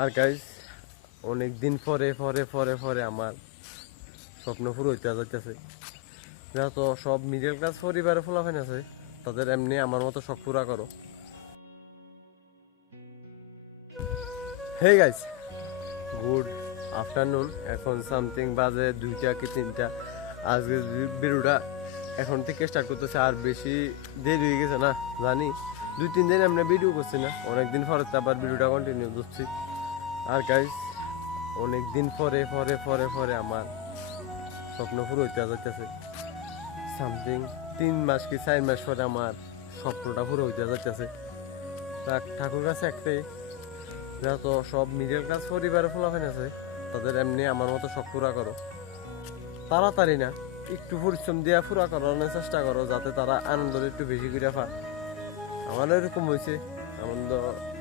আর guys অনেক দিন পরে পরে পরে পরে আমার স্বপ্ন পুরো হইতে যাইতেছে। যত সব মিডল ক্লাস পরিবারে ফোলা ফলাফান আছে, তাদের এমনি আমার মতো শখ পুরা করো। হে গাইজ গুড আফটারনুন এখন সামথিং বাজে দুইটা কি তিনটা। আজকে ভিডিওটা এখন থেকে স্টার্ট করতেছে, আর বেশি দেরি হয়ে গেছে না, জানি। দুই, তিন দিন আমরা ভিডিও করছি না, অনেকদিন পরে তো আবার ভিডিওটা কন্টিনিউ করছি। আর গাইজ অনেক দিন পরে পরে পরে পরে আমার স্বপ্ন পুরো হইতে যাইতেছে। সামথিং তিন মাস কি চার মাস পরে আমার স্বপ্নটা পুরো হইতে যাইতেছে। ঠাকুর কাছে একটাই তো সব মিডল ক্লাস পরিবারে ফলাফান আছে, তাদের এমনি আমার মতো সব পুরা করো। তাড়াতাড়ি না, একটু পরিশ্রম দিয়া পুরা করানোর চেষ্টা করো, যাতে তারা আনন্দ একটু বেশি করে পা আমার এরকম হয়েছে আনন্দ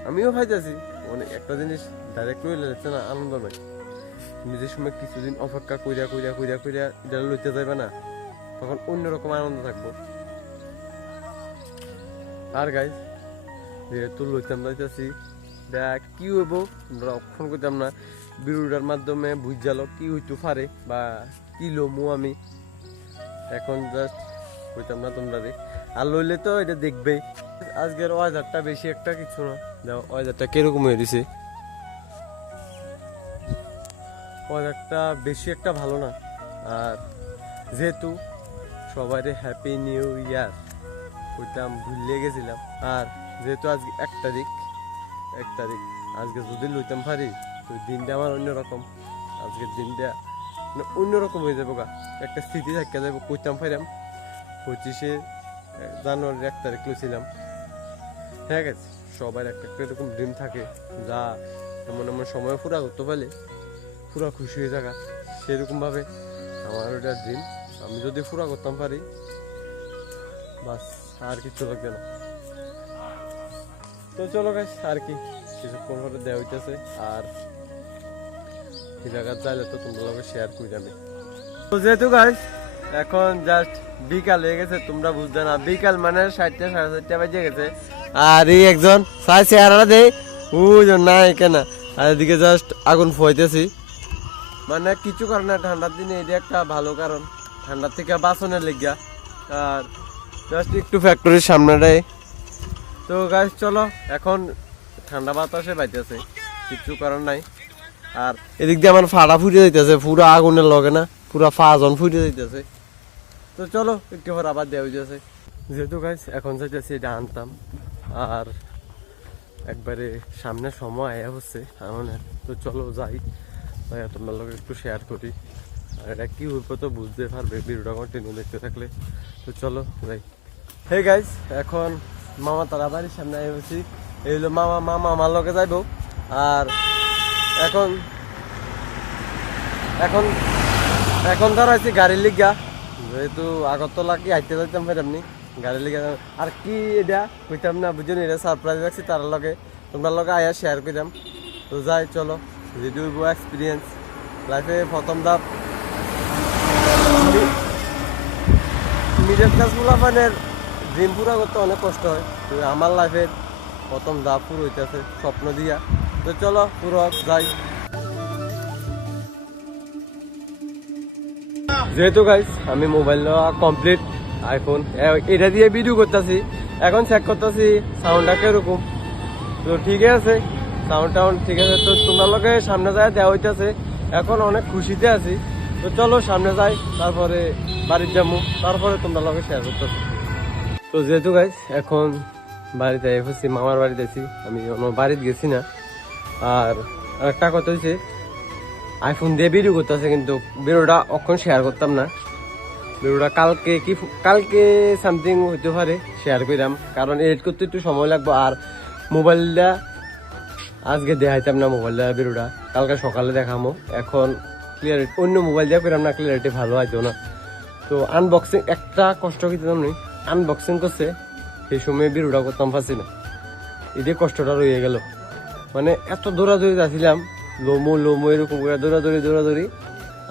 আমিও পাইতেছি। মানে একটা জিনিস ডাইরেক্ট লইলে যাচ্ছে না আনন্দ তুমি যে সময় কিছুদিন অপেক্ষা কইরা কইরা কইরা কইরা এটা লইতে যাইবে না, তখন অন্যরকম আনন্দ থাকব। আর গাইজ যেহেতু লইতাম যাইতেছি দেখ কি হইব, আমরা অক্ষণ করতাম না। বিরুডার মাধ্যমে বুঝালো কি হইতে পারে বা কি লমু আমি। এখন জাস্ট কইতাম না তোমরা রে। আর লইলে তো এটা দেখবেই। আজকের ওয়াজারটা বেশি একটা কিছু না। দাও ওয়াজারটা কীরকম হয়ে দিছে ওয়াজারটা বেশি একটা ভালো না। আর যেহেতু সবাই হ্যাপি নিউ ইয়ার কইতাম ভুলে গেছিলাম। আর যেহেতু আজকে এক তারিখ এক তারিখ, আজকে যদি লইতাম পারি, তো দিনটা আমার অন্যরকম। আজকের দিনটা মানে অন্যরকম হয়ে যাব গা। একটা স্মৃতি থাকতে যাব কইতাম পাইলাম পঁচিশে জানুয়ারির এক তারিখ লইছিলাম। ঠিক আছে সবার একটা একটা এরকম ড্রিম থাকে, যা এমন এমন সময় পুরা করতে পারলে পুরা খুশি হয়ে থাকা। সেরকমভাবে আমার ওটা ড্রিম আমি যদি পুরা করতাম পারি, বাস, আর কিছু লাগবে না। তো চলো গাছ আর কি, কিছুক্ষণ পরে দেওয়া হইতেছে। আর জায়গা চাইলে তো তোমরা শেয়ার করে যাবে তো যেহেতু গাছ এখন জাস্ট বিকাল হয়ে গেছে, তোমরা বুঝতে না। বিকাল মানে ষাটটা সাড়ে চারটা বাজে গেছে। আর এই একজন সাই চেহারা দে বুঝো না কেন। আর এদিকে জাস্ট আগুন ফইতেছি মানে কিছু কারণে ঠান্ডার দিনে এটা একটা ভালো কারণ। ঠান্ডার থেকে বাসনের লেগিয়া। আর জাস্ট একটু ফ্যাক্টরির সামনেটাই তো গাছ চলো, এখন ঠান্ডা বাতাসে বাইতেছে। কিছু কারণ নাই। আর এদিক দিয়ে আমার ফাড়া ফুটে যাইতেছে, পুরো আগুনের লগে না। পুরো ফাজন ফুটে যাইতেছে। তো চলো, একটু পর আবার দেওয়া হইতেছে যেহেতু গাছ এখন যাইতেছি এটা আনতাম। আর একবারে সামনে সময় আয়া হচ্ছে এমন তো চলো যাই। ভাইয়া তোমার লোক একটু শেয়ার করি। আর এটা কি হইব তো বুঝতে পারবে, ভিডিওটা কন্টিনিউ দেখতে থাকলে। তো চলো, যাই। হে গাইস এখন মামা তারা বাড়ির সামনে আই বসি এই হলো মামা মামা আমার লোকে যাইব। আর এখন এখন এখন ধর আছি গাড়ির লিগা। যেহেতু আগরতলা কি আইতে যাইতাম ফের এমনি গাড়ির লিগা আর কি এটা কইতাম না বুঝুন এটা সারপ্রাইজ রাখছি তার লগে। তোমরা লগে আয়া শেয়ার করিতাম তো যাই, চলো রিডিউ এক্সপিরিয়েন্স লাইফে প্রথম ধাপ। মিডল ক্লাস মুলাফানের ড্রিম পুরা করতে অনেক কষ্ট হয়। তো আমার লাইফের প্রথম ধাপ পুরো হইতেছে স্বপ্ন দিয়া। তো চলো, পুরো যাই। যেহেতু গাইস আমি মোবাইল নেওয়া কমপ্লিট আইফোন এটা দিয়ে ভিডিও করতেছি। এখন চেক করতেছি সাউন্ডটা কীরকম। তো ঠিকই আছে সাউন্ড টাউন্ড ঠিক আছে। তো তোমার লোকে সামনে যায় দেওয়া হইতেছে। এখন অনেক খুশিতে আছি। তো চলো সামনে যাই, তারপরে বাড়ির যাব, তারপরে তোমরা লোকে শেয়ার করতেছি। তো যেহেতু গাইস এখন বাড়িতে এসেছি মামার বাড়িতে আছি। আমি অন্য বাড়িতে গেছি না। আর একটা কথা হচ্ছে আইফোন দিয়ে ভিডিও করতেছে কিন্তু ভিডিওটা অক্ষণ শেয়ার করতাম না। ভিডিওটা কালকে কি কালকে সামথিং হইতে পারে শেয়ার করিলাম কারণ এডিট করতে একটু সময় লাগবে আর মোবাইলটা আজকে দেখাইতাম না মোবাইলটা ভিডিওটা কালকে সকালে দেখামো। এখন ক্লিয়ারিটি অন্য মোবাইল দিয়ে করিলাম না ক্লিয়ারিটি ভালো হয়তো না। তো আনবক্সিং একটা কষ্ট করতাম নি আনবক্সিং করছে, সেই সময় ভিডিওটা করতাম পারছি না। এটাই কষ্টটা রয়ে গেল। মানে এত দৌড়াদৌড়ি যাচ্ছিলাম লোমো লোমো, এরকম করে দৌড়াদৌড়ি দৌড়াদৌড়ি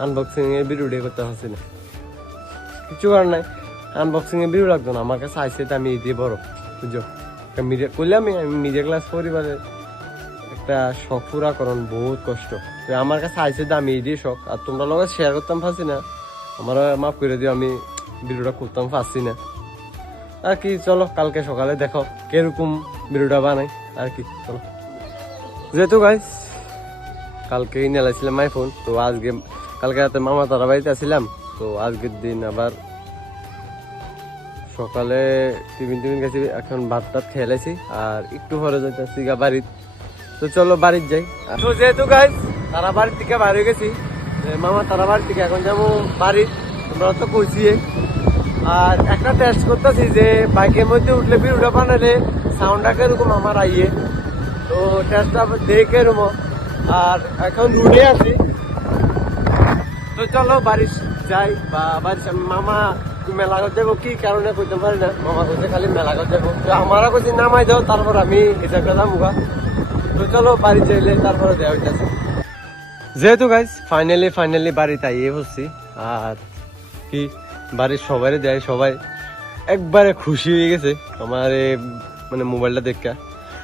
আনবক্সিং এর ভিডিওটাই করতে পারছি না। কিছু করার নাই। আনবক্সিং এর ভিডিও লাগতো না। আমার কাছে আমি এটাই বড়, বুঝছ? মিডিয়া করলে আমি মিডিয়া ক্লাস পরিবারের একটা শখ পুরা করন, বহুত কষ্ট। আমার কাছে আইসে দামি এটাই শখ। আর তোমরা লগে শেয়ার করতাম পারছি না। আমার মাফ করে দিও, আমি ভিডিওটা করতাম পারছি না। আর কি, চলো, কালকে সকালে দেখো, কীরকম ভিডিওটা বানাই। আর কি, চলো। যেহেতু গাইস কালকে নিলাইছিলাম আইফোন তো আজকে কালকে রাতে মামা তারা বাড়িতে আসছিলাম তো আজকের দিন আবার সকালে টিফিন টিফিন গেছি এখন ভাত টাত খেয়েছি আর একটু পরে যাইতেছি গা বাড়ির। তো চলো বাড়ির যাই। তো যেহেতু গাইস তারা বাড়ির থেকে বাইরে গেছি মামা তারা বাড়ির থেকে এখন যাব বাড়ির, তোমরা তো কইছি আর একটা টেস্ট করতেছি যে বাইকের মধ্যে উঠলে ভিডিওটা বানালে সাউন্ডটা কীরকম আমার আইয়ে। তো টেস্টটা দেখে রুমো। আর এখন রুডে আছি। তো চলো বাড়ির যাই বা সামনে মামা তুই মেলা ঘর যাব, কি কারণে কইতে পারি না। মামা কইতে খালি মেলা ঘর যাব। তো আমারও কইছি, নামাই দাও, তারপর আমি হিসাবটা দাম গা। তো চলো বাড়ি যাইলে তারপরে দেওয়া হইতেছে যেহেতু গাইজ ফাইনালি ফাইনালি বাড়িতে আইয়ে বসছি আর কি, বাড়ির সবাই দেয় সবাই একবারে খুশি হয়ে গেছে আমার মানে মোবাইলটা দেখা।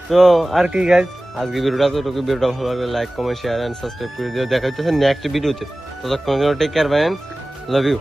তো আর কি গাইজ আজকে ভিডিওটা তো ভিডিওটা ভালো লাগলে like comment share and subscribe করে দিও। দেখা হচ্ছে নেক্সট ভিডিওতে ততক্ষণ take care bye love you